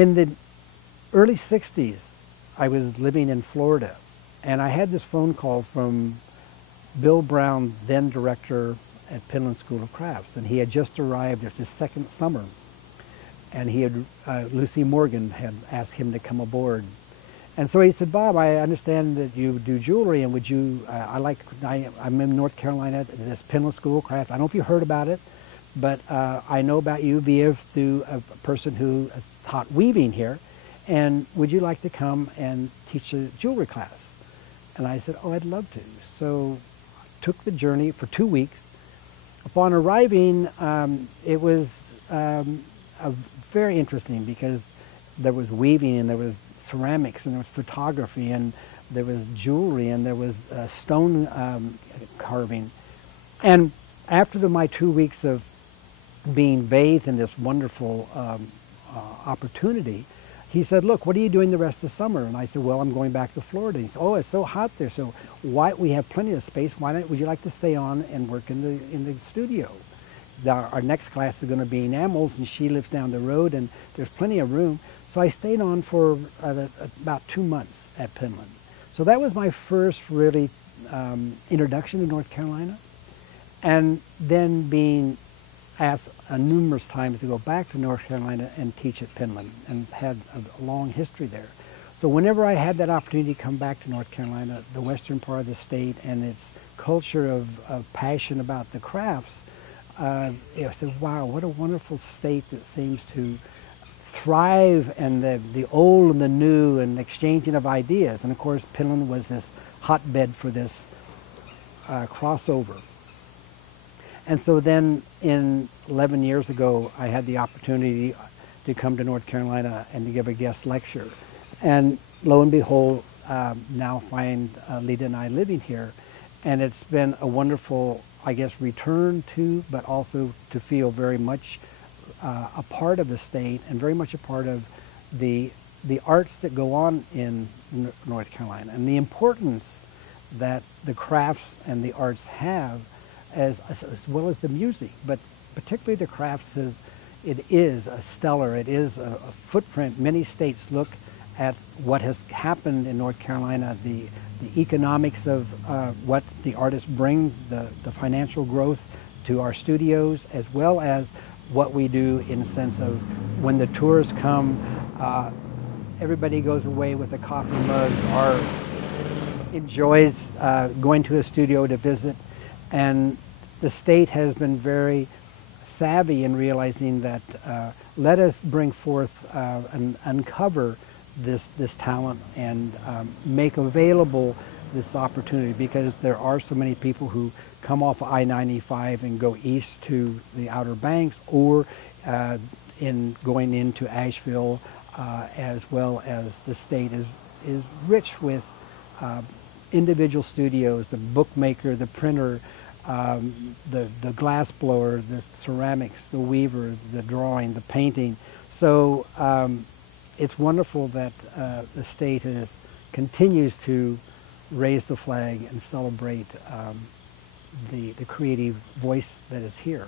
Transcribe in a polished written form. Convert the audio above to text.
In the early 60s, I was living in Florida, and I had this phone call from Bill Brown, then director at Penland School of Crafts, and he had just arrived. It's his second summer, and he had Lucy Morgan had asked him to come aboard. And so he said, Bob, I understand that you do jewelry, and would you, I'm in North Carolina at this Penland School of Crafts. I don't know if you heard about it, but I know about you through a person who taught weaving here, and would you like to come and teach a jewelry class? And I said, oh, I'd love to. So I took the journey for 2 weeks. Upon arriving, it was very interesting because there was weaving and there was ceramics and there was photography and there was jewelry and there was stone carving. And after my 2 weeks of being bathed in this wonderful opportunity, he said, look, what are you doing the rest of the summer? And I said, well, I'm going back to Florida. He said, oh, it's so hot there, so we have plenty of space. Would you like to stay on and work in the studio? Our next class is going to be enamels, and she lives down the road, and there's plenty of room. So I stayed on for about 2 months at Penland. So that was my first really introduction to North Carolina. And then being asked numerous times to go back to North Carolina and teach at Penland, and had a long history there. So whenever I had that opportunity to come back to North Carolina, the western part of the state and its culture of passion about the crafts, I said, wow, what a wonderful state that seems to thrive, and the old and the new and exchanging of ideas. And of course, Penland was this hotbed for this crossover. And so then 11 years ago, I had the opportunity to come to North Carolina and to give a guest lecture. And lo and behold, now find Lita and I living here. And it's been a wonderful, I guess, return to, but also to feel very much a part of the state and very much a part of the arts that go on in North Carolina, and the importance that the crafts and the arts have, as well as the music, but particularly the crafts. It is a stellar, it is a footprint. Many states look at what has happened in North Carolina, the economics of what the artists bring, the financial growth to our studios, as well as what we do in the sense of when the tourists come, everybody goes away with a coffee mug or enjoys going to a studio to visit. And the state has been very savvy in realizing that let us bring forth and uncover this talent and make available this opportunity, because there are so many people who come off I-95 and go east to the Outer Banks, or in going into Asheville, as well as the state is rich with individual studios, the bookmaker, the printer, the glass blower, the ceramics, the weaver, the drawing, the painting. So it's wonderful that the state continues to raise the flag and celebrate the creative voice that is here.